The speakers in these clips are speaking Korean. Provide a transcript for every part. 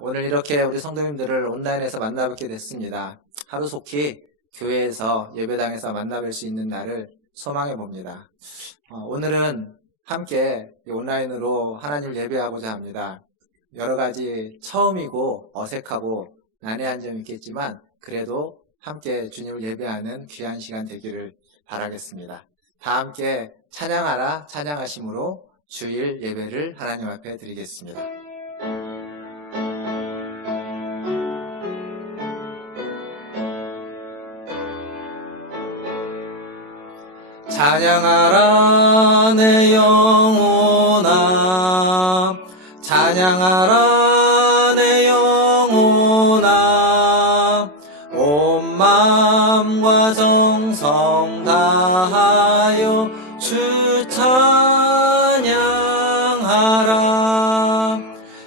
오늘 이렇게 우리 성도님들을 온라인에서 만나뵙게 됐습니다. 하루속히 교회에서 예배당에서 만나뵐 수 있는 날을 소망해 봅니다. 오늘은 함께 온라인으로 하나님을 예배하고자 합니다. 여러 가지 처음이고 어색하고 난해한 점이 있겠지만 그래도 함께 주님을 예배하는 귀한 시간 되기를 바라겠습니다. 다 함께 찬양하라 찬양하심으로 주일 예배를 하나님 앞에 드리겠습니다. 찬양하라 내 영혼아, 찬양하라 내 영혼아, 온 마음과 정성 다하여 주 찬양하라.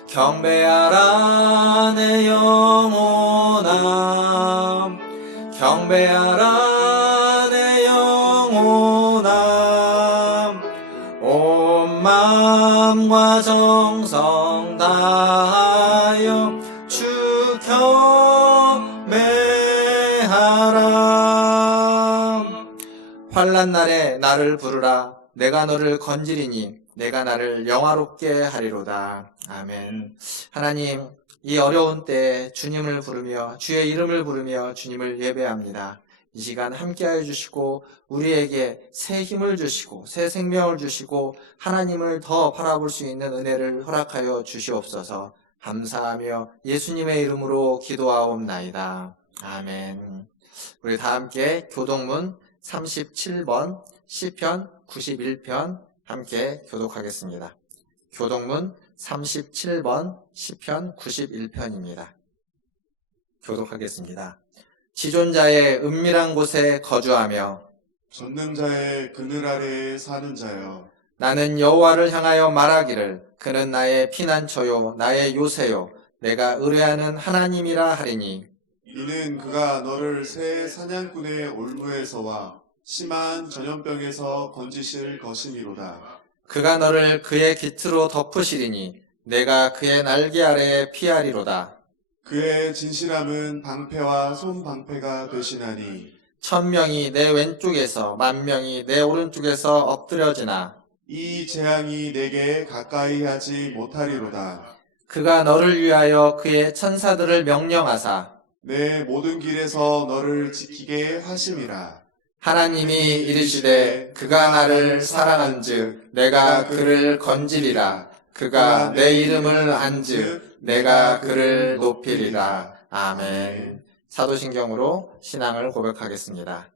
경배하라 내 영혼아, 경배하라 마음과 정성 다하여 주 경배하라. 환난 날에 나를 부르라. 내가 너를 건지리니 내가 나를 영화롭게 하리로다. 아멘. 하나님, 이 어려운 때에 주님을 부르며 주의 이름을 부르며 주님을 예배합니다. 이 시간 함께하여 주시고 우리에게 새 힘을 주시고 새 생명을 주시고 하나님을 더 바라볼 수 있는 은혜를 허락하여 주시옵소서. 감사하며 예수님의 이름으로 기도하옵나이다. 아멘. 우리 다 함께 교독문 37번 시편 91편 함께 교독하겠습니다. 교독문 37번 시편 91편입니다. 교독하겠습니다. 지존자의 은밀한 곳에 거주하며 전능자의 그늘 아래에 사는 자여, 나는 여호와를 향하여 말하기를 그는 나의 피난처요 나의 요새요 내가 의뢰하는 하나님이라 하리니, 이는 그가 너를 새 사냥꾼의 올무에서와 심한 전염병에서 건지실 것이미로다. 그가 너를 그의 깃으로 덮으시리니 내가 그의 날개 아래에 피하리로다. 그의 진실함은 방패와 손방패가 되시나니, 1000명이 내 왼쪽에서 10,000명이 내 오른쪽에서 엎드려지나 이 재앙이 내게 가까이 하지 못하리로다. 그가 너를 위하여 그의 천사들을 명령하사 내 모든 길에서 너를 지키게 하심이라. 하나님이 이르시되 그가 나를 사랑한즉 내가 그를 건지리라. 그가 내 이름을 안즉 내가 그를 높이리라. 아멘. 사도신경으로 신앙을 고백하겠습니다.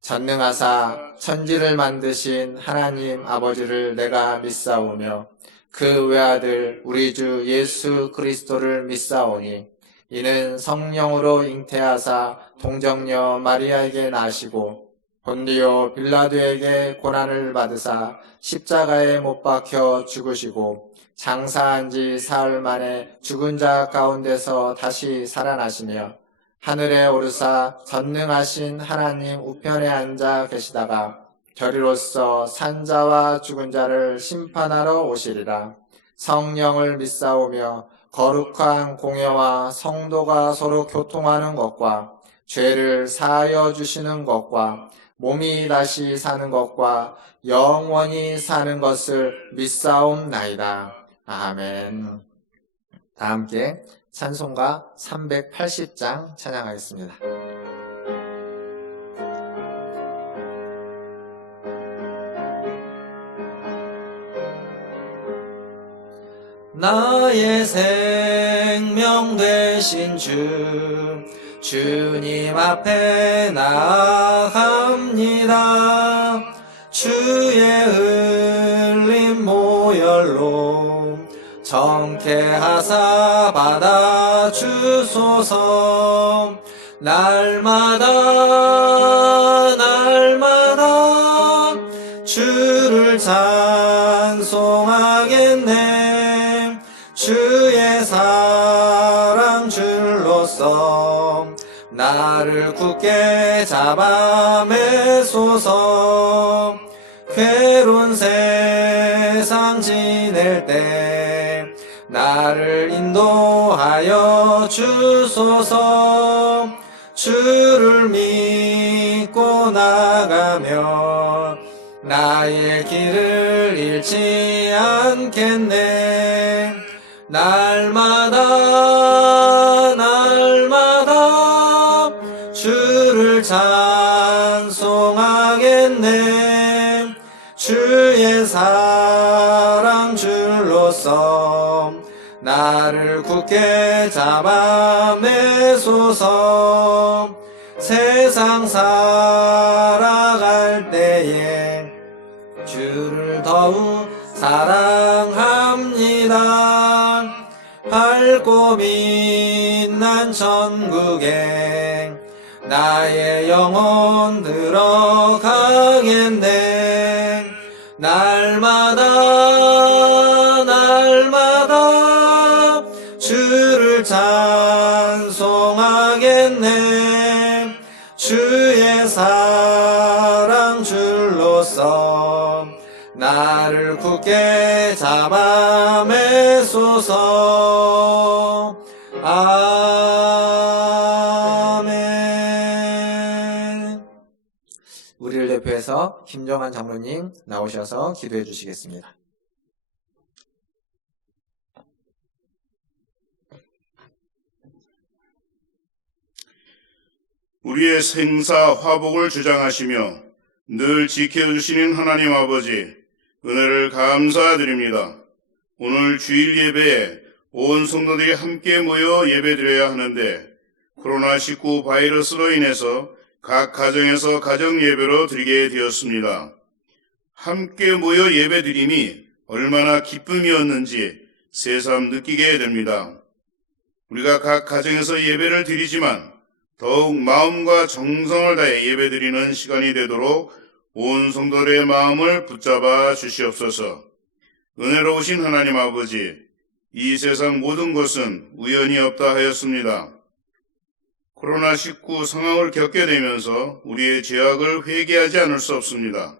전능하사 천지를 만드신 하나님 아버지를 내가 믿사오며 그 외아들 우리 주 예수 그리스도를 믿사오니, 이는 성령으로 잉태하사 동정녀 마리아에게 나시고 본디오 빌라도에게 고난을 받으사 십자가에 못 박혀 죽으시고 장사한 지 사흘 만에 죽은 자 가운데서 다시 살아나시며 하늘에 오르사 전능하신 하나님 우편에 앉아 계시다가 저리로서 산자와 죽은 자를 심판하러 오시리라. 성령을 믿사오며 거룩한 공예와 성도가 서로 교통하는 것과 죄를 사하여 주시는 것과 몸이 다시 사는 것과 영원히 사는 것을 믿사옵나이다. 아멘. 다 함께 찬송가 380장 찬양하겠습니다. 나의 생명 되신 주님 앞에 나아갑니다. 주의 흘린 모혈로 정케하사 받아주소서. 날마다 주를 찬송하겠네. 주의 사랑 줄로서 나를 굳게 잡아 매소서. 괴로운 세상 지낼 때 나를 인도하여 주소서. 주를 믿고 나가며 나의 길을 잃지 않겠네. 날마다 주를 찬송하겠네. 주의 사랑 줄로서 나를 굳게 잡아내소서. 세상 살아갈 때에 주를 더욱 사랑합니다. 밝고 빛난 천국에 나의 영혼 들어가겠네. 날마다 주를 찬송하겠네. 주의 사랑 줄로서 나를 굳게 잡아매소서. 아멘. 우리를 대표해서 김정환 장로님 나오셔서 기도해 주시겠습니다. 우리의 생사 화복을 주장하시며 늘 지켜주시는 하나님 아버지, 은혜를 감사드립니다. 오늘 주일 예배에 온 성도들이 함께 모여 예배드려야 하는데 코로나19 바이러스로 인해서 각 가정에서 가정 예배로 드리게 되었습니다. 함께 모여 예배드림이 얼마나 기쁨이었는지 새삼 느끼게 됩니다. 우리가 각 가정에서 예배를 드리지만 더욱 마음과 정성을 다해 예배드리는 시간이 되도록 온 성도들의 마음을 붙잡아 주시옵소서. 은혜로우신 하나님 아버지, 이 세상 모든 것은 우연이 없다 하였습니다. 코로나19 상황을 겪게 되면서 우리의 죄악을 회개하지 않을 수 없습니다.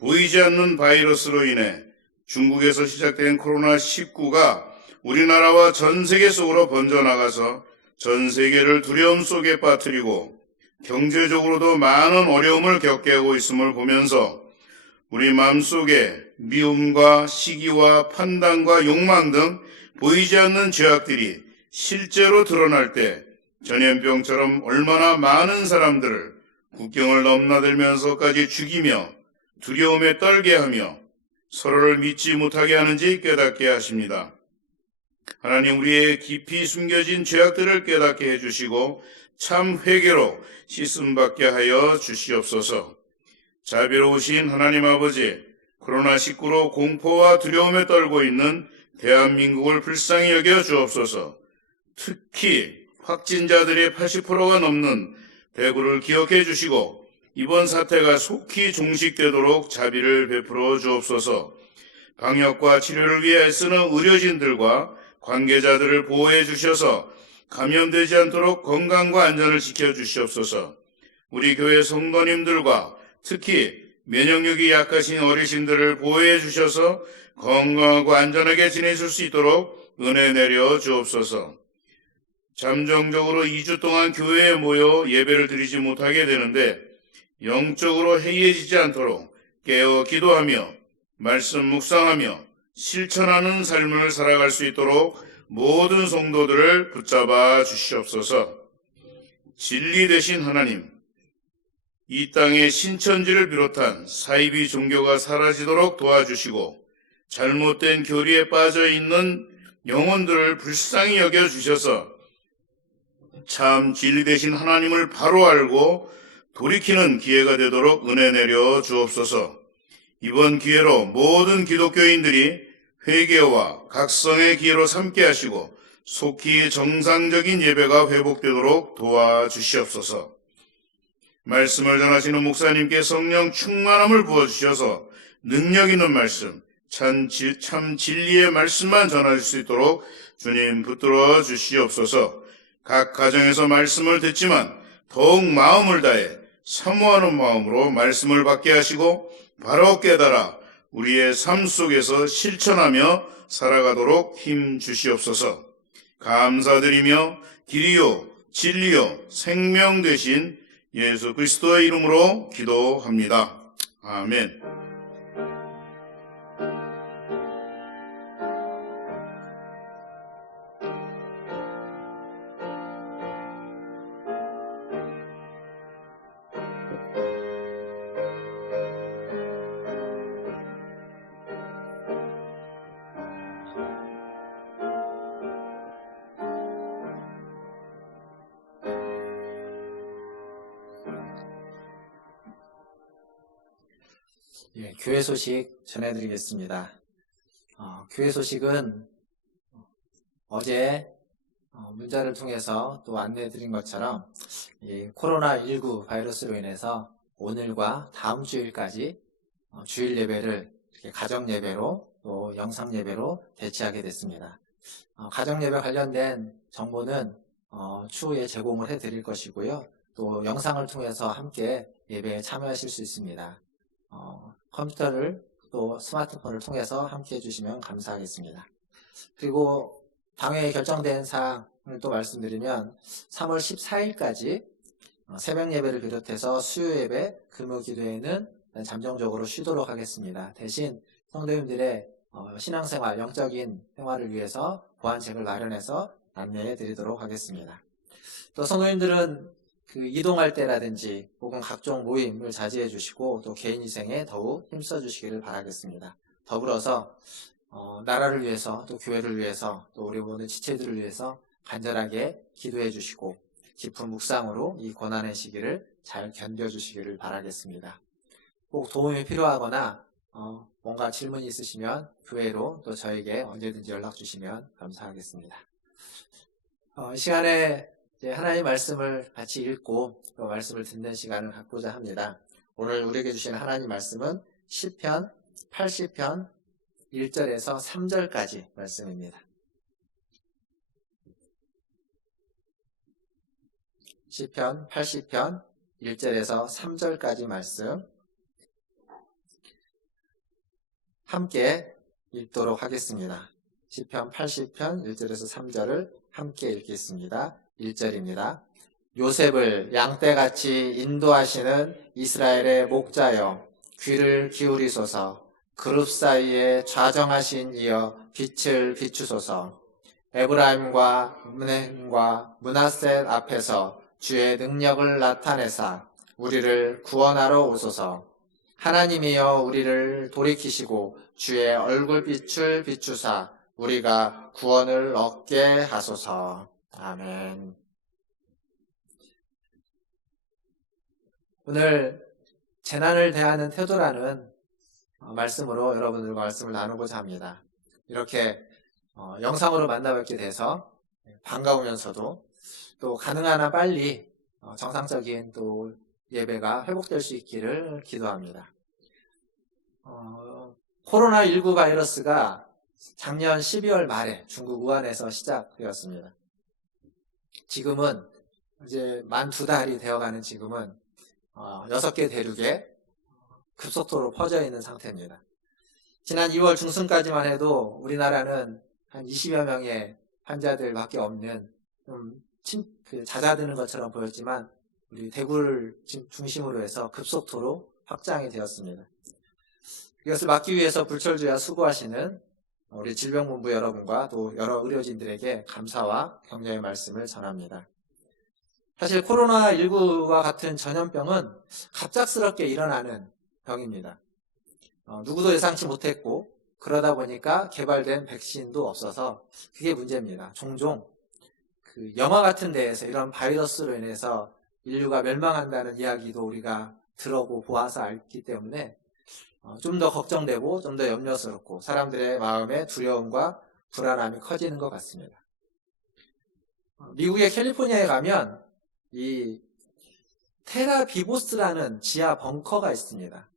보이지 않는 바이러스로 인해 중국에서 시작된 코로나19가 우리나라와 전 세계 속으로 번져나가서 전 세계를 두려움 속에 빠뜨리고 경제적으로도 많은 어려움을 겪게 하고 있음을 보면서 우리 마음속에 미움과 시기와 판단과 욕망 등 보이지 않는 죄악들이 실제로 드러날 때 전염병처럼 얼마나 많은 사람들을 국경을 넘나들면서까지 죽이며 두려움에 떨게 하며 서로를 믿지 못하게 하는지 깨닫게 하십니다. 하나님, 우리의 깊이 숨겨진 죄악들을 깨닫게 해주시고 참 회개로 씻음받게 하여 주시옵소서. 자비로우신 하나님 아버지, 코로나19로 공포와 두려움에 떨고 있는 대한민국을 불쌍히 여겨 주옵소서. 특히 확진자들의 80%가 넘는 대구를 기억해 주시고 이번 사태가 속히 종식되도록 자비를 베풀어 주옵소서. 방역과 치료를 위해 애쓰는 의료진들과 관계자들을 보호해 주셔서 감염되지 않도록 건강과 안전을 지켜주시옵소서. 우리 교회 성도님들과 특히 면역력이 약하신 어르신들을 보호해 주셔서 건강하고 안전하게 지내실 수 있도록 은혜 내려 주옵소서. 잠정적으로 2주 동안 교회에 모여 예배를 드리지 못하게 되는데 영적으로 해이해지지 않도록 깨어 기도하며 말씀 묵상하며 실천하는 삶을 살아갈 수 있도록 모든 성도들을 붙잡아 주시옵소서. 진리 되신 하나님, 이 땅의 신천지를 비롯한 사이비 종교가 사라지도록 도와주시고 잘못된 교리에 빠져 있는 영혼들을 불쌍히 여겨주셔서 참 진리 되신 하나님을 바로 알고 돌이키는 기회가 되도록 은혜 내려 주옵소서. 이번 기회로 모든 기독교인들이 회개와 각성의 기회로 삼게 하시고 속히 정상적인 예배가 회복되도록 도와주시옵소서. 말씀을 전하시는 목사님께 성령 충만함을 부어주셔서 능력 있는 말씀, 참 진리의 말씀만 전하실 수 있도록 주님 붙들어 주시옵소서. 각 가정에서 말씀을 듣지만 더욱 마음을 다해 사모하는 마음으로 말씀을 받게 하시고 바로 깨달아 우리의 삶 속에서 실천하며 살아가도록 힘 주시옵소서. 감사드리며 길이요 진리요 생명 되신 예수 그리스도의 이름으로 기도합니다. 아멘. 예, 교회 소식 전해드리겠습니다. 교회 소식은 어제 문자를 통해서 또 안내해드린 것처럼 이 코로나19 바이러스로 인해서 오늘과 다음 주일까지 주일 예배를 이렇게 가정 예배로 또 영상 예배로 대체하게 됐습니다. 가정 예배 관련된 정보는 추후에 제공을 해드릴 것이고요. 또 영상을 통해서 함께 예배에 참여하실 수 있습니다. 컴퓨터를 또 스마트폰을 통해서 함께 해주시면 감사하겠습니다. 그리고 당회에 결정된 사항을 또 말씀드리면 3월 14일까지 새벽 예배를 비롯해서 수요 예배, 금요 기도회는 잠정적으로 쉬도록 하겠습니다. 대신 성도님들의 신앙생활, 영적인 생활을 위해서 보완책을 마련해서 안내해 드리도록 하겠습니다. 또 성도님들은 이동할 때라든지 혹은 각종 모임을 자제해 주시고 또 개인위생에 더욱 힘써 주시기를 바라겠습니다. 더불어서 나라를 위해서 또 교회를 위해서 또 우리 모든 지체들을 위해서 간절하게 기도해 주시고 깊은 묵상으로 이 고난의 시기를 잘 견뎌 주시기를 바라겠습니다. 꼭 도움이 필요하거나 뭔가 질문이 있으시면 교회로 또 저에게 언제든지 연락 주시면 감사하겠습니다. 이 시간에 하나님의 말씀을 같이 읽고 또 말씀을 듣는 시간을 갖고자 합니다. 오늘 우리에게 주신 하나님 말씀은 시편 80편 1절에서 3절까지 말씀입니다. 시편 80편 1절에서 3절까지 말씀 함께 읽도록 하겠습니다. 시편 80편 1절에서 3절을 함께 읽겠습니다. 1절입니다. 요셉을 양떼같이 인도하시는 이스라엘의 목자여 귀를 기울이소서. 그룹 사이에 좌정하신 이여 빛을 비추소서. 에브라임과 므낫셋 앞에서 주의 능력을 나타내사 우리를 구원하러 오소서. 하나님이여 우리를 돌이키시고 주의 얼굴빛을 비추사 우리가 구원을 얻게 하소서. 아멘. 오늘 재난을 대하는 태도라는 말씀으로 여러분들과 말씀을 나누고자 합니다. 이렇게 영상으로 만나뵙게 돼서 반가우면서도 또 가능한 한 빨리 정상적인 또 예배가 회복될 수 있기를 기도합니다. 코로나19 바이러스가 작년 12월 말에 중국 우한에서 시작되었습니다. 지금은 이제 만 2달이 되어가는 지금은 6개 대륙에 급속도로 퍼져 있는 상태입니다. 지난 2월 중순까지만 해도 우리나라는 한 20여 명의 환자들밖에 없는 좀 잦아드는 것처럼 보였지만 우리 대구를 중심으로 해서 급속도로 확장이 되었습니다. 이것을 막기 위해서 불철주야 수고하시는 우리 질병본부 여러분과 또 여러 의료진들에게 감사와 격려의 말씀을 전합니다. 사실 코로나19와 같은 전염병은 갑작스럽게 일어나는 병입니다. 누구도 예상치 못했고 그러다 보니까 개발된 백신도 없어서 그게 문제입니다. 종종 영화 같은 데에서 이런 바이러스로 인해서 인류가 멸망한다는 이야기도 우리가 들어보고 보아서 알기 때문에 좀 더 걱정되고 좀 더 염려스럽고 사람들의 마음에 두려움과 불안함이 커지는 것 같습니다. 미국의 캘리포니아에 가면 이 테라비보스라는 지하 벙커가 있습니다.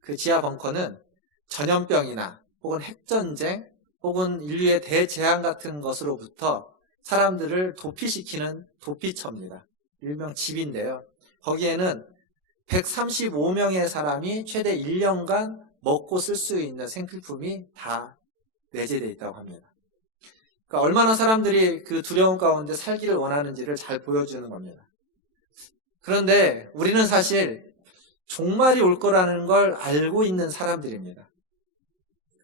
그 지하 벙커는 전염병이나 혹은 핵전쟁 혹은 인류의 대재앙 같은 것으로부터 사람들을 도피시키는 도피처입니다. 일명 집인데요. 거기에는 135명의 사람이 최대 1년간 먹고 쓸 수 있는 생필품이 다 내재되어 있다고 합니다. 그러니까 얼마나 사람들이 그 두려움 가운데 살기를 원하는지를 잘 보여주는 겁니다. 그런데 우리는 사실 종말이 올 거라는 걸 알고 있는 사람들입니다.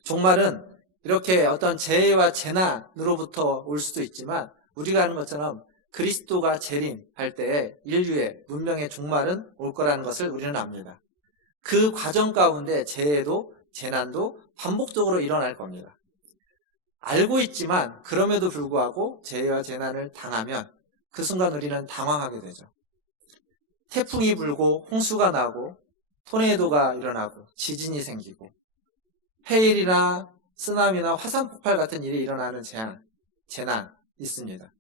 종말은 이렇게 어떤 재해와 재난으로부터 올 수도 있지만 우리가 아는 것처럼 그리스도가 재림할 때에 인류의 문명의 종말은 올 거라는 것을 우리는 압니다. 그 과정 가운데 재해도 재난도 반복적으로 일어날 겁니다. 알고 있지만 그럼에도 불구하고 재해와 재난을 당하면 그 순간 우리는 당황하게 되죠. 태풍이 불고 홍수가 나고 토네이도가 일어나고 지진이 생기고 해일이나 쓰나미나 화산 폭발 같은 일이 일어나는 재난 있습니다.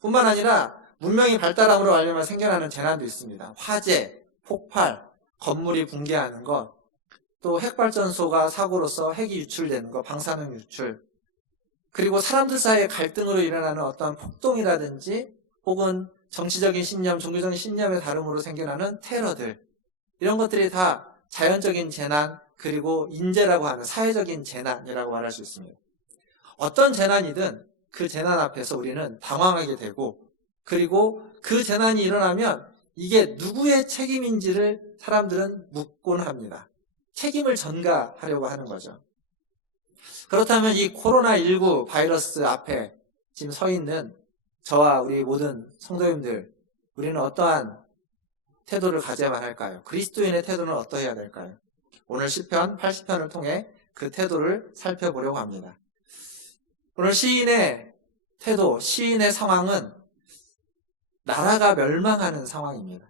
뿐만 아니라 문명이 발달함으로 말미암아 생겨나는 재난도 있습니다. 화재, 폭발, 건물이 붕괴하는 것, 또 핵발전소가 사고로서 핵이 유출되는 것, 방사능 유출, 그리고 사람들 사이의 갈등으로 일어나는 어떤 폭동이라든지 혹은 정치적인 신념, 종교적인 신념의 다름으로 생겨나는 테러들, 이런 것들이 다 자연적인 재난, 그리고 인재라고 하는 사회적인 재난이라고 말할 수 있습니다. 어떤 재난이든 그 재난 앞에서 우리는 당황하게 되고, 그리고 그 재난이 일어나면 이게 누구의 책임인지를 사람들은 묻곤 합니다. 책임을 전가하려고 하는 거죠. 그렇다면 이 코로나19 바이러스 앞에 지금 서 있는 저와 우리 모든 성도님들, 우리는 어떠한 태도를 가져야만 할까요? 그리스도인의 태도는 어떠해야 될까요? 오늘 시편 80편을 통해 그 태도를 살펴보려고 합니다. 오늘 시인의 태도, 시인의 상황은 나라가 멸망하는 상황입니다.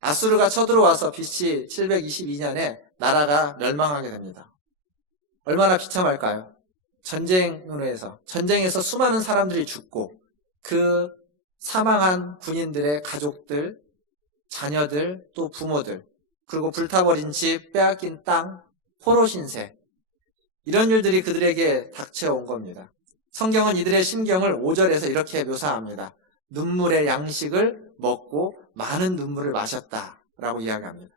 아수르가 쳐들어와서 BC 722년에 나라가 멸망하게 됩니다. 얼마나 비참할까요? 전쟁에서 수많은 사람들이 죽고 그 사망한 군인들의 가족들, 자녀들, 또 부모들, 그리고 불타버린 집, 빼앗긴 땅, 포로 신세, 이런 일들이 그들에게 닥쳐온 겁니다. 성경은 이들의 심경을 5절에서 이렇게 묘사합니다. 눈물의 양식을 먹고 많은 눈물을 마셨다라고 이야기합니다.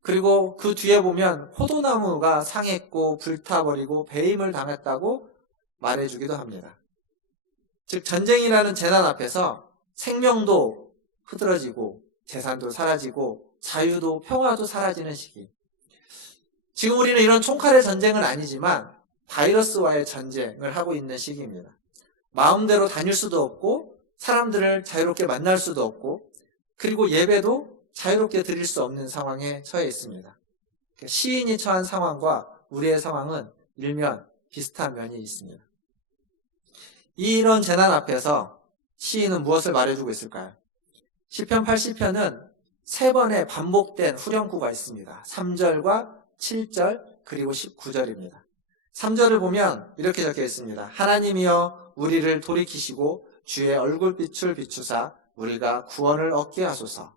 그리고 그 뒤에 보면 포도나무가 상했고 불타버리고 배임을 당했다고 말해주기도 합니다. 즉 전쟁이라는 재난 앞에서 생명도 흐드러지고 재산도 사라지고 자유도 평화도 사라지는 시기. 지금 우리는 이런 총칼의 전쟁은 아니지만 바이러스와의 전쟁을 하고 있는 시기입니다. 마음대로 다닐 수도 없고 사람들을 자유롭게 만날 수도 없고 그리고 예배도 자유롭게 드릴 수 없는 상황에 처해 있습니다. 시인이 처한 상황과 우리의 상황은 일면 비슷한 면이 있습니다. 이런 재난 앞에서 시인은 무엇을 말해주고 있을까요? 시편 80편은 3번의 반복된 후렴구가 있습니다. 3절과 7절 그리고 19절입니다. 3절을 보면 이렇게 적혀 있습니다. 하나님이여 우리를 돌이키시고 주의 얼굴빛을 비추사 우리가 구원을 얻게 하소서.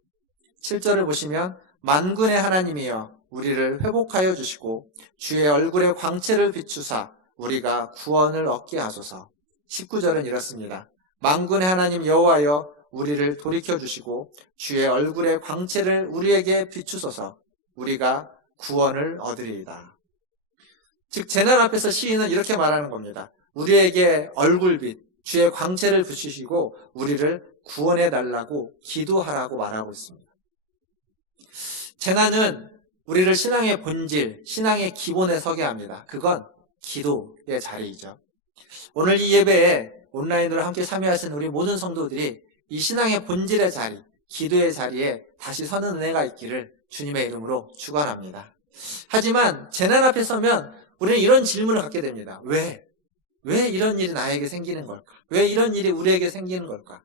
7절을 보시면 만군의 하나님이여 우리를 회복하여 주시고 주의 얼굴의 광채를 비추사 우리가 구원을 얻게 하소서. 19절은 이렇습니다. 만군의 하나님 여호와여 우리를 돌이켜 주시고 주의 얼굴의 광채를 우리에게 비추소서. 우리가 구원을 얻으리이다. 즉 재난 앞에서 시인은 이렇게 말하는 겁니다. 우리에게 얼굴빛, 주의 광채를 비추시고 우리를 구원해 달라고 기도하라고 말하고 있습니다. 재난은 우리를 신앙의 본질, 신앙의 기본에 서게 합니다. 그건 기도의 자리이죠. 오늘 이 예배에 온라인으로 함께 참여하신 우리 모든 성도들이 이 신앙의 본질의 자리, 기도의 자리에 다시 서는 은혜가 있기를 주님의 이름으로 축원합니다. 하지만 재난 앞에 서면 우리는 이런 질문을 갖게 됩니다. 왜 이런 일이 나에게 생기는 걸까? 왜 이런 일이 우리에게 생기는 걸까?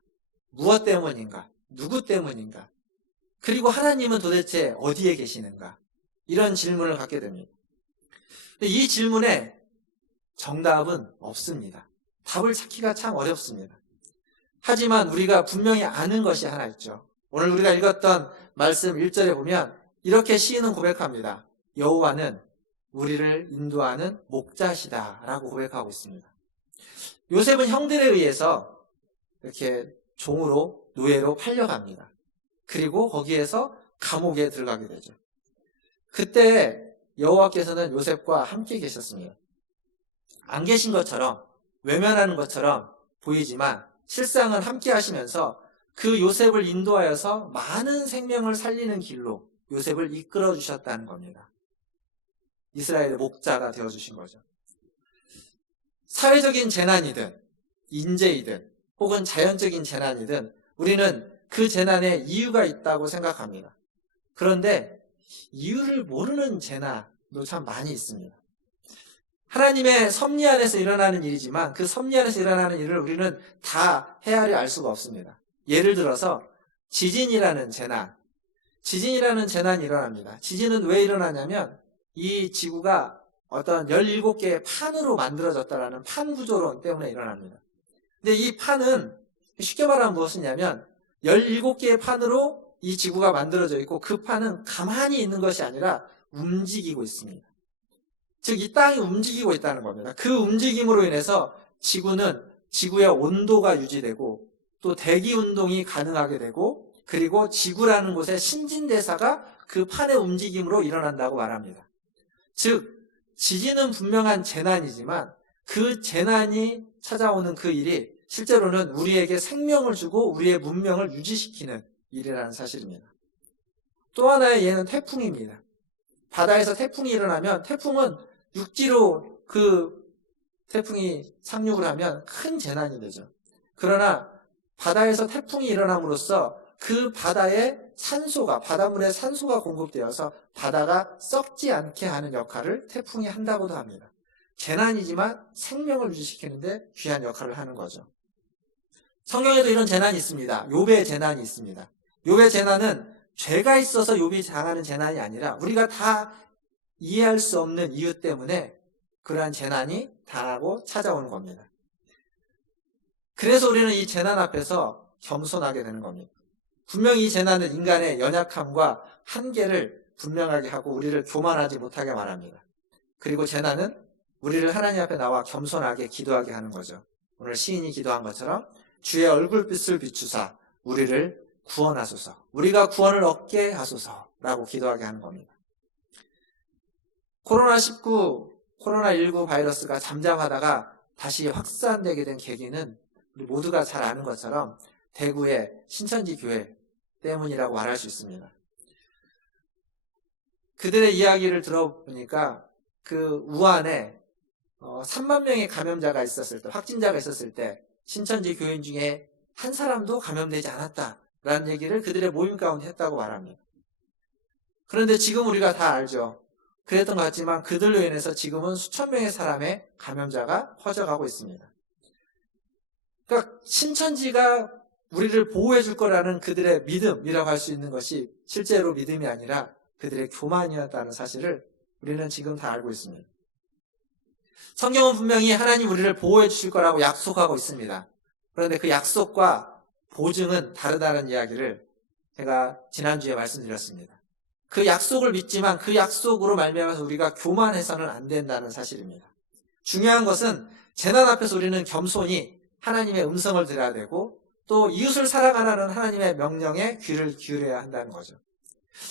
무엇 때문인가? 누구 때문인가? 그리고 하나님은 도대체 어디에 계시는가? 이런 질문을 갖게 됩니다. 근데 이 질문에 정답은 없습니다. 답을 찾기가 참 어렵습니다. 하지만 우리가 분명히 아는 것이 하나 있죠. 오늘 우리가 읽었던 말씀 1절에 보면 이렇게 시인은 고백합니다. 여호와는 우리를 인도하는 목자시다라고 고백하고 있습니다. 요셉은 형들에 의해서 이렇게 종으로 노예로 팔려갑니다. 그리고 거기에서 감옥에 들어가게 되죠. 그때 여호와께서는 요셉과 함께 계셨습니다. 안 계신 것처럼 외면하는 것처럼 보이지만 실상은 함께 하시면서 그 요셉을 인도하여서 많은 생명을 살리는 길로 요셉을 이끌어 주셨다는 겁니다. 이스라엘의 목자가 되어주신 거죠. 사회적인 재난이든 인재이든 혹은 자연적인 재난이든 우리는 그 재난에 이유가 있다고 생각합니다. 그런데 이유를 모르는 재난도 참 많이 있습니다. 하나님의 섭리 안에서 일어나는 일이지만 그 섭리 안에서 일어나는 일을 우리는 다 헤아려 알 수가 없습니다. 예를 들어서 지진이라는 재난이 일어납니다. 지진은 왜 일어나냐면 이 지구가 어떤 17개의 판으로 만들어졌다라는 판 구조론 때문에 일어납니다. 근데 이 판은 쉽게 말하면 무엇이냐면 17개의 판으로 이 지구가 만들어져 있고 그 판은 가만히 있는 것이 아니라 움직이고 있습니다. 즉 이 땅이 움직이고 있다는 겁니다. 그 움직임으로 인해서 지구의 온도가 유지되고 또 대기 운동이 가능하게 되고 그리고 지구라는 곳의 신진대사가 그 판의 움직임으로 일어난다고 말합니다. 즉 지진은 분명한 재난이지만 그 재난이 찾아오는 그 일이 실제로는 우리에게 생명을 주고 우리의 문명을 유지시키는 일이라는 사실입니다. 또 하나의 예는 태풍입니다. 바다에서 태풍이 일어나면 태풍은 육지로 그 태풍이 상륙을 하면 큰 재난이 되죠. 그러나 바다에서 태풍이 일어남으로써 그 바다에 바닷물에 산소가 공급되어서 바다가 썩지 않게 하는 역할을 태풍이 한다고도 합니다. 재난이지만 생명을 유지시키는데 귀한 역할을 하는 거죠. 성경에도 이런 재난이 있습니다. 욥의 재난이 있습니다. 욥의 재난은 죄가 있어서 욥이 당하는 재난이 아니라 우리가 다 이해할 수 없는 이유 때문에 그러한 재난이 당하고 찾아오는 겁니다. 그래서 우리는 이 재난 앞에서 겸손하게 되는 겁니다. 분명히 이 재난은 인간의 연약함과 한계를 분명하게 하고 우리를 교만하지 못하게 말합니다. 그리고 재난은 우리를 하나님 앞에 나와 겸손하게 기도하게 하는 거죠. 오늘 시인이 기도한 것처럼 주의 얼굴빛을 비추사 우리를 구원하소서, 우리가 구원을 얻게 하소서라고 기도하게 하는 겁니다. 코로나19 바이러스가 잠잠하다가 다시 확산되게 된 계기는 우리 모두가 잘 아는 것처럼 대구의 신천지 교회 때문이라고 말할 수 있습니다. 그들의 이야기를 들어보니까 그 우한에 3만 명의 감염자가 있었을 때, 확진자가 있었을 때 신천지 교인 중에 한 사람도 감염되지 않았다라는 얘기를 그들의 모임 가운데 했다고 말합니다. 그런데 지금 우리가 다 알죠. 그랬던 것 같지만 그들로 인해서 지금은 수천 명의 사람의 감염자가 퍼져가고 있습니다. 그러니까 신천지가 우리를 보호해 줄 거라는 그들의 믿음이라고 할 수 있는 것이 실제로 믿음이 아니라 그들의 교만이었다는 사실을 우리는 지금 다 알고 있습니다. 성경은 분명히 하나님 우리를 보호해 주실 거라고 약속하고 있습니다. 그런데 그 약속과 보증은 다르다는 이야기를 제가 지난주에 말씀드렸습니다. 그 약속을 믿지만 그 약속으로 말미암아서 우리가 교만해서는 안 된다는 사실입니다. 중요한 것은 재난 앞에서 우리는 겸손히 하나님의 음성을 들어야 되고 또 이웃을 사랑하라는 하나님의 명령에 귀를 기울여야 한다는 거죠.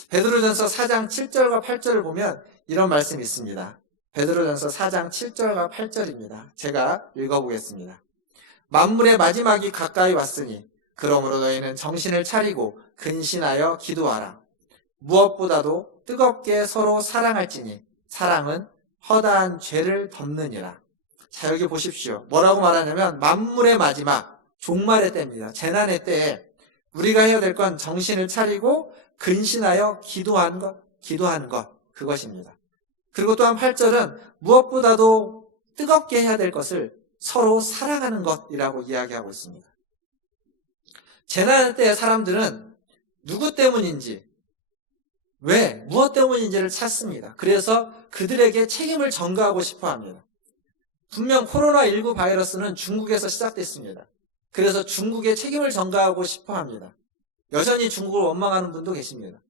베드로전서 4장 7절과 8절을 보면 이런 말씀이 있습니다. 베드로전서 4장 7절과 8절입니다. 제가 읽어보겠습니다. 만물의 마지막이 가까이 왔으니 그러므로 너희는 정신을 차리고 근신하여 기도하라. 무엇보다도 뜨겁게 서로 사랑할지니 사랑은 허다한 죄를 덮느니라. 자, 여기 보십시오. 뭐라고 말하냐면 만물의 마지막, 종말의 때입니다. 재난의 때에 우리가 해야 될 건 정신을 차리고 근신하여 기도하는 것, 그것입니다. 그리고 또한 8절은 무엇보다도 뜨겁게 해야 될 것을 서로 사랑하는 것이라고 이야기하고 있습니다. 재난 때의 사람들은 누구 때문인지, 왜, 무엇 때문인지를 찾습니다. 그래서 그들에게 책임을 전가하고 싶어 합니다. 분명 코로나19 바이러스는 중국에서 시작됐습니다. 그래서 중국에 책임을 전가하고 싶어 합니다. 여전히 중국을 원망하는 분도 계십니다.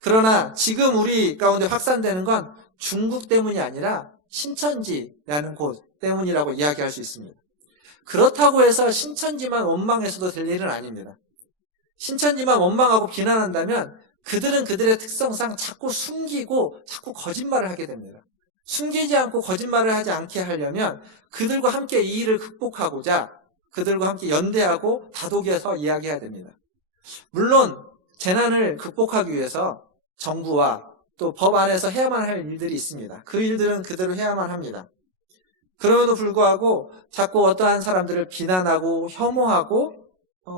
그러나 지금 우리 가운데 확산되는 건 중국 때문이 아니라 신천지라는 곳 때문이라고 이야기할 수 있습니다. 그렇다고 해서 신천지만 원망해서도 될 일은 아닙니다. 신천지만 원망하고 비난한다면 그들은 그들의 특성상 자꾸 숨기고 자꾸 거짓말을 하게 됩니다. 숨기지 않고 거짓말을 하지 않게 하려면 그들과 함께 이 일을 극복하고자 그들과 함께 연대하고 다독여서 이야기해야 됩니다. 물론 재난을 극복하기 위해서 정부와 또 법 안에서 해야만 할 일들이 있습니다. 그 일들은 그대로 해야만 합니다. 그럼에도 불구하고 자꾸 어떠한 사람들을 비난하고 혐오하고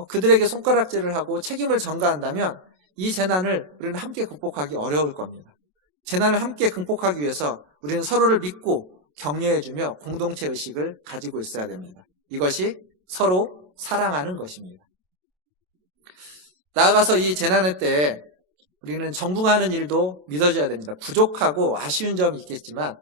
그들에게 손가락질을 하고 책임을 전가한다면 이 재난을 우리는 함께 극복하기 어려울 겁니다. 재난을 함께 극복하기 위해서 우리는 서로를 믿고 격려해주며 공동체 의식을 가지고 있어야 됩니다. 이것이 서로 사랑하는 것입니다. 나아가서 이 재난의 때에 우리는 정부가 하는 일도 믿어줘야 됩니다. 부족하고 아쉬운 점이 있겠지만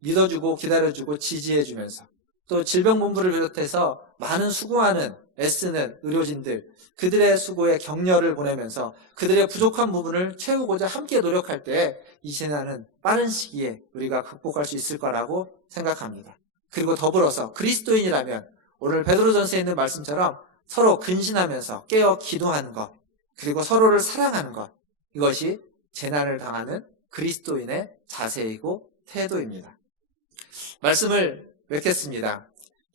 믿어주고 기다려주고 지지해주면서 또 질병본부를 비롯해서 많은 수고하는 애쓰는 의료진들 그들의 수고에 격려를 보내면서 그들의 부족한 부분을 채우고자 함께 노력할 때 이 재난은 빠른 시기에 우리가 극복할 수 있을 거라고 생각합니다. 그리고 더불어서 그리스도인이라면 오늘 베드로전서에 있는 말씀처럼 서로 근신하면서 깨어 기도하는 것 그리고 서로를 사랑하는 것 이것이 재난을 당하는 그리스도인의 자세이고 태도입니다. 말씀을 맺겠습니다.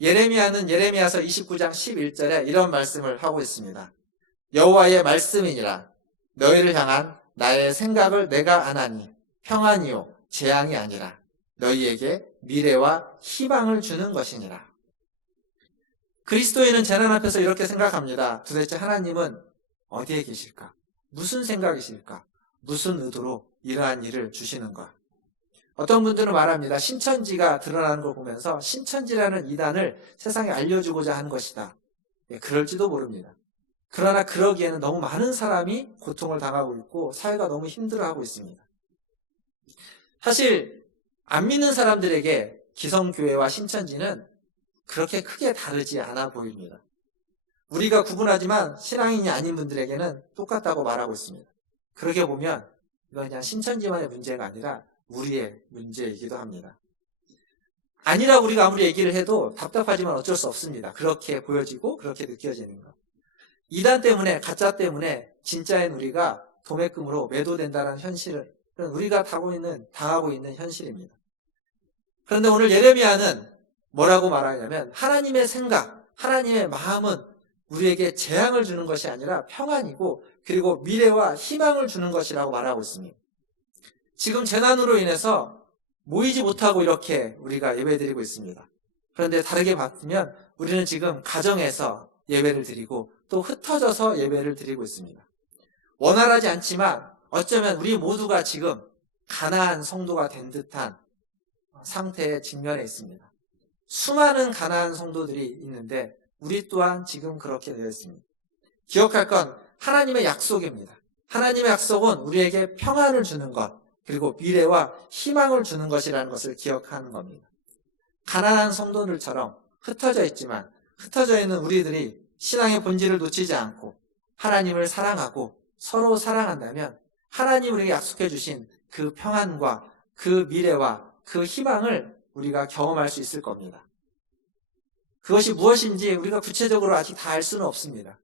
예레미야는 예레미야서 29장 11절에 이런 말씀을 하고 있습니다. 여호와의 말씀이니라 너희를 향한 나의 생각을 내가 아나니 평안이요 재앙이 아니라 너희에게 미래와 희망을 주는 것이니라. 그리스도인은 재난 앞에서 이렇게 생각합니다. 도대체 하나님은 어디에 계실까? 무슨 생각이실까? 무슨 의도로 이러한 일을 주시는가? 어떤 분들은 말합니다. 신천지가 드러나는 걸 보면서 신천지라는 이단을 세상에 알려주고자 하는 것이다. 그럴지도 모릅니다. 그러나 그러기에는 너무 많은 사람이 고통을 당하고 있고 사회가 너무 힘들어하고 있습니다. 사실 안 믿는 사람들에게 기성교회와 신천지는 그렇게 크게 다르지 않아 보입니다. 우리가 구분하지만 신앙인이 아닌 분들에게는 똑같다고 말하고 있습니다. 그렇게 보면 이건 그냥 신천지만의 문제가 아니라 우리의 문제이기도 합니다. 아니라고 우리가 아무리 얘기를 해도 답답하지만 어쩔 수 없습니다. 그렇게 보여지고 그렇게 느껴지는 것. 이단 때문에 가짜 때문에 진짜인 우리가 도매금으로 매도된다는 현실은 우리가 당하고 있는 현실입니다. 그런데 오늘 예레미야는 뭐라고 말하냐면 하나님의 생각, 하나님의 마음은 우리에게 재앙을 주는 것이 아니라 평안이고 그리고 미래와 희망을 주는 것이라고 말하고 있습니다. 지금 재난으로 인해서 모이지 못하고 이렇게 우리가 예배드리고 있습니다. 그런데 다르게 봤으면 우리는 지금 가정에서 예배를 드리고 또 흩어져서 예배를 드리고 있습니다. 원활하지 않지만 어쩌면 우리 모두가 지금 가나안 성도가 된 듯한 상태에 직면해 있습니다. 수많은 가나안 성도들이 있는데 우리 또한 지금 그렇게 되어 있습니다. 기억할 건 하나님의 약속입니다. 하나님의 약속은 우리에게 평안을 주는 것 그리고 미래와 희망을 주는 것이라는 것을 기억하는 겁니다. 가난한 성도들처럼 흩어져 있지만 흩어져 있는 우리들이 신앙의 본질을 놓치지 않고 하나님을 사랑하고 서로 사랑한다면 하나님 우리에게 약속해 주신 그 평안과 그 미래와 그 희망을 우리가 경험할 수 있을 겁니다. 그것이 무엇인지 우리가 구체적으로 아직 다 알 수는 없습니다.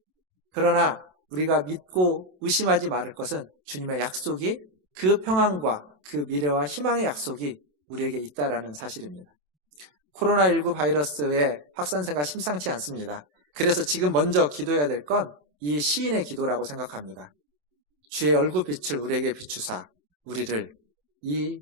그러나 우리가 믿고 의심하지 말을 것은 주님의 약속이 그 평안과 그 미래와 희망의 약속이 우리에게 있다라는 사실입니다. 코로나19 바이러스의 확산세가 심상치 않습니다. 그래서 지금 먼저 기도해야 될 건 이 시인의 기도라고 생각합니다. 주의 얼굴빛을 우리에게 비추사 우리를 이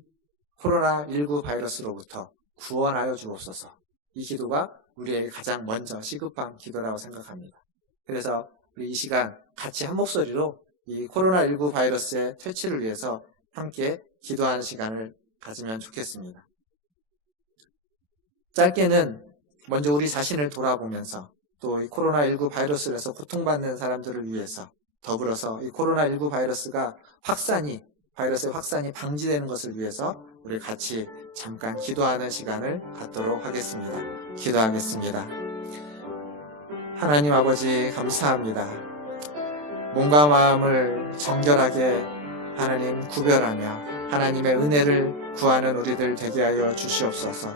코로나19 바이러스로부터 구원하여 주옵소서. 이 기도가 우리에게 가장 먼저 시급한 기도라고 생각합니다. 그래서 우리 이 시간 같이 한 목소리로 이 코로나19 바이러스의 퇴치를 위해서 함께 기도하는 시간을 가지면 좋겠습니다. 짧게는 먼저 우리 자신을 돌아보면서 또 이 코로나19 바이러스에서 고통받는 사람들을 위해서 더불어서 이 코로나19 바이러스의 확산이 방지되는 것을 위해서 우리 같이 잠깐 기도하는 시간을 갖도록 하겠습니다. 기도하겠습니다. 하나님 아버지 감사합니다. 몸과 마음을 정결하게 하나님 구별하며 하나님의 은혜를 구하는 우리들 되게 하여 주시옵소서.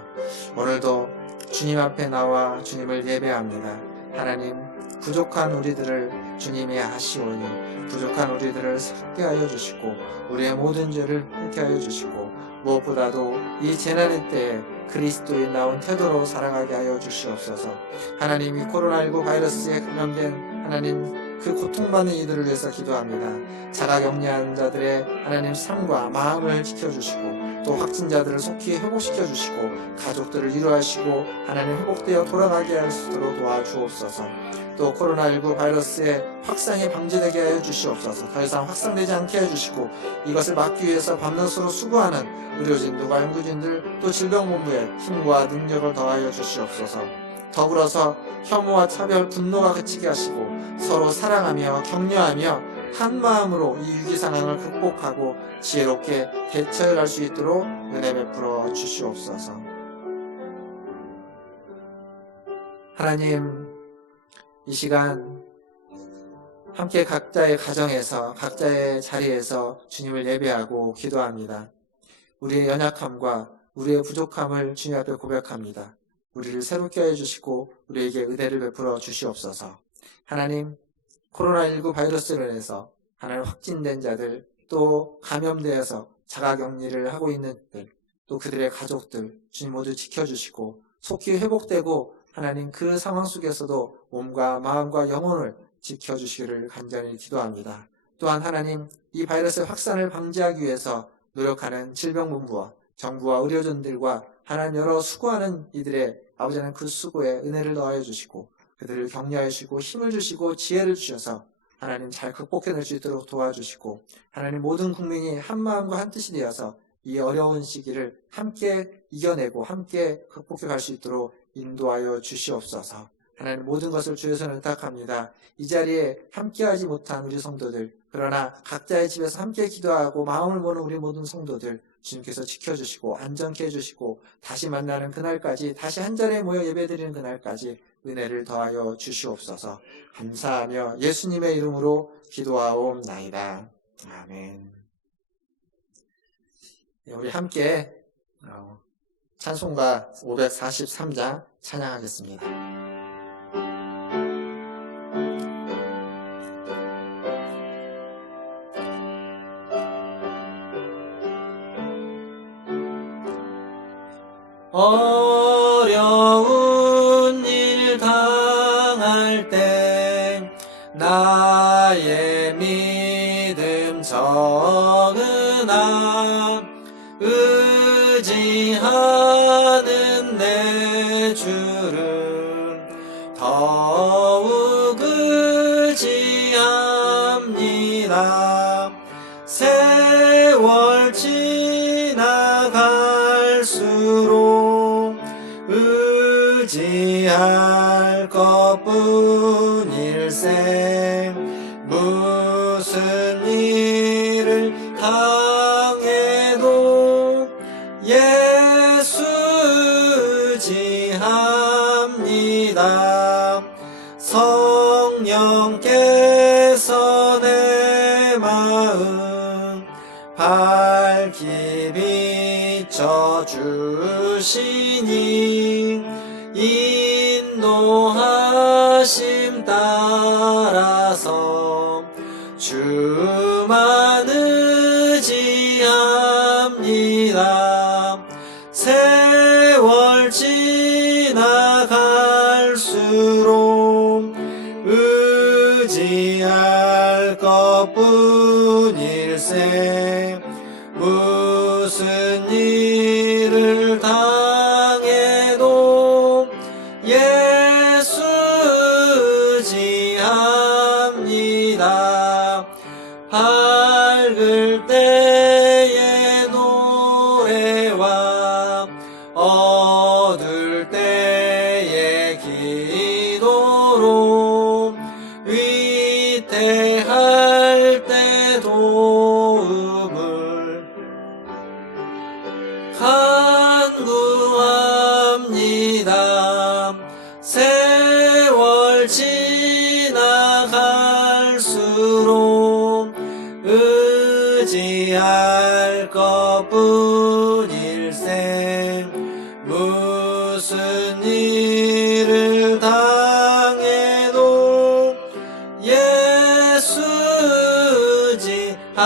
오늘도 주님 앞에 나와 주님을 예배합니다. 하나님 부족한 우리들을 주님이 아시오니 부족한 우리들을 함께 하여 주시고 우리의 모든 죄를 함께 하여 주시고 무엇보다도 이 재난의 때에 그리스도인다운 태도로 살아가게 하여 주시옵소서. 하나님, 이 코로나19 바이러스에 감염된 하나님 그 고통받는 이들을 위해서 기도합니다. 자가격리한 자들의 하나님 삶과 마음을 지켜주시고 또 확진자들을 속히 회복시켜주시고 가족들을 위로하시고 하나님 회복되어 돌아가게 할 수 있도록 도와주옵소서. 또 코로나19 바이러스의 확산이 방지되게 하여 주시옵소서. 더 이상 확산되지 않게 해주시고 이것을 막기 위해서 밤낮으로 수고하는 의료진들과 연구진들 또 질병본부에 힘과 능력을 더하여 주시옵소서. 더불어서 혐오와 차별, 분노가 그치게 하시고 서로 사랑하며 격려하며 한 마음으로 이 위기 상황을 극복하고 지혜롭게 대처할 수 있도록 은혜 베풀어 주시옵소서. 하나님, 이 시간 함께 각자의 가정에서 각자의 자리에서 주님을 예배하고 기도합니다. 우리의 연약함과 우리의 부족함을 주님 앞에 고백합니다. 우리를 새롭게 해주시고 우리에게 은혜를 베풀어 주시옵소서. 하나님, 코로나19 바이러스로 인해서 하나님 확진된 자들, 또 감염되어서 자가격리를 하고 있는 들, 또 그들의 가족들 주님 모두 지켜주시고 속히 회복되고 하나님 그 상황 속에서도 몸과 마음과 영혼을 지켜주시기를 간절히 기도합니다. 또한 하나님, 이 바이러스의 확산을 방지하기 위해서 노력하는 질병본부와 정부와 의료진들과 하나님 여러 수고하는 이들의 아버지 하나님 그 수고에 은혜를 더하여 주시고 그들을 격려해 주시고 힘을 주시고 지혜를 주셔서 하나님 잘 극복해낼 수 있도록 도와주시고 하나님 모든 국민이 한 마음과 한 뜻이 되어서 이 어려운 시기를 함께 이겨내고 함께 극복해 갈 수 있도록 인도하여 주시옵소서. 하나님 모든 것을 주의 손에 의탁합니다. 이 자리에 함께하지 못한 우리 성도들, 그러나 각자의 집에서 함께 기도하고 마음을 모는 우리 모든 성도들 주님께서 지켜주시고 안전케 해주시고 다시 만나는 그날까지, 다시 한 자리에 모여 예배드리는 그날까지 은혜를 더하여 주시옵소서. 감사하며 예수님의 이름으로 기도하옵나이다. 아멘. 우리 함께 찬송가 543장 찬양하겠습니다. 어려운 일 당할 때 나의 믿음 적으나 의지하는 내 주를 더욱 의지합니다. 세월 지나갈수록 의지할 것뿐일세. 무슨 일을 당해도 예수 의지합니다. 성령께서 내 마음 밝히 비춰주시니 인도하심 따라서 주만 의지합니다. 세월 지나갈수록 의지할 것뿐일세. 무슨 일을 당해도 예수 의지합니다. 밝을 때의 노래와 어두울 때의 기도로 위태할 때 도움을 간구합니다. 세월 지나갈수록 의지할 것뿐일세. 무슨 일을 당해도 예수 의지합니다.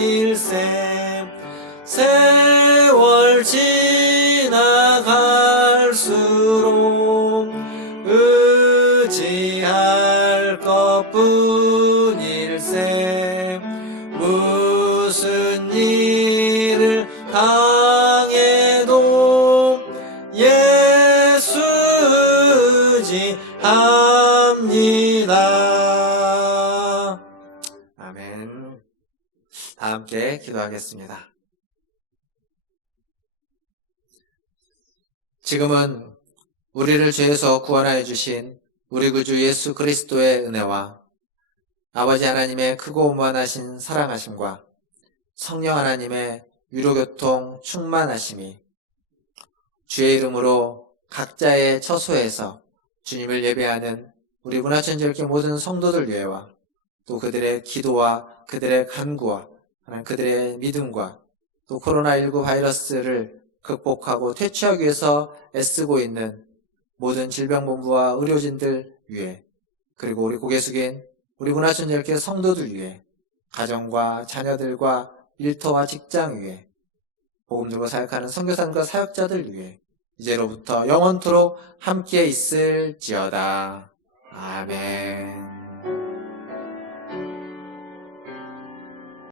일생 세월 지나갈수록 의지할 것뿐일세 무슨 일을 당해도 예수 의지합니다. 아멘. 다 함께 기도하겠습니다. 지금은 우리를 죄에서 구원하여 주신 우리 구주 예수 그리스도의 은혜와 아버지 하나님의 크고 무한하신 사랑하심과 성령 하나님의 위로교통 충만하심이 주의 이름으로 각자의 처소에서 주님을 예배하는 우리 문화천지교회 모든 성도들 위해와 또 그들의 기도와 그들의 간구와 그들의 믿음과 또 코로나19 바이러스를 극복하고 퇴치하기 위해서 애쓰고 있는 모든 질병본부와 의료진들 위해 그리고 우리 고개 숙인 우리 문화천지교회 성도들 위해 가정과 자녀들과 일터와 직장 위에 복음 들고 사역하는 선교사님과 사역자들 위해 이제로부터 영원토록 함께 있을지어다. 아멘.